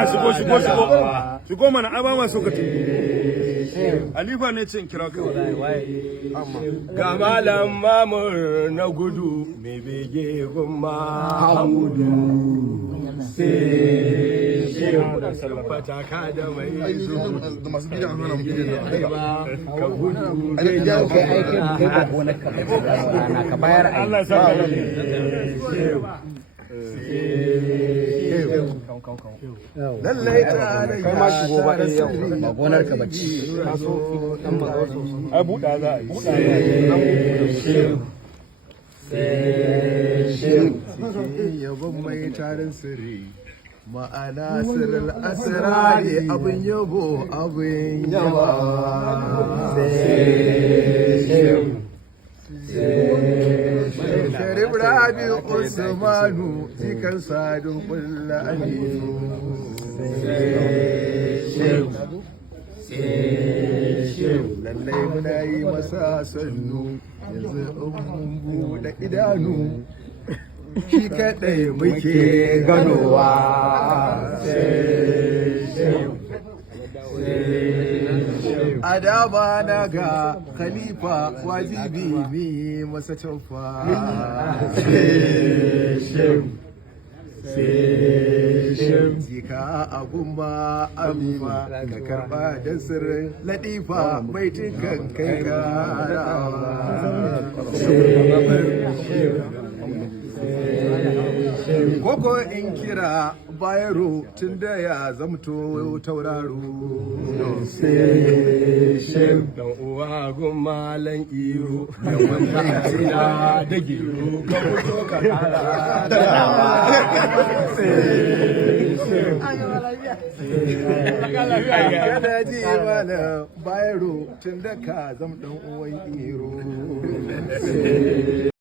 a shigo mana ai ba ma so ka Alifa ne cin kira ka ga malam mamur na gudu me bege gumma hamudu sai shehu da salfata ka da mai zuwa da masu gidan hana gidan ka gudu kai ja kai aikin kai ba gonar ka bayar Allah ya saka lallai ta da kai ma shigo ba dai yau ba gonar ka bace ai buɗa za a yi yabon mai tarin sirri ma'ana sirril asirari abin yabo abin yaba Sharif Rabi Usmanu jikan sadun kulla aminu lallai muna yi masa sannu yanzu mun buɗe idanu shi kaɗai muke ganowa a dama na ga khalifa wajibi mi masa canfa jika abun ba amima ka karba da sirrin latifa mai tinkan kai karawa koko in kira bayaro tun da ya zamto tauraro dan uwa gun malan iro da wannan tsina da giro ka fito ka kara kada ji mana bayaro tun da ka zam dan uwan iro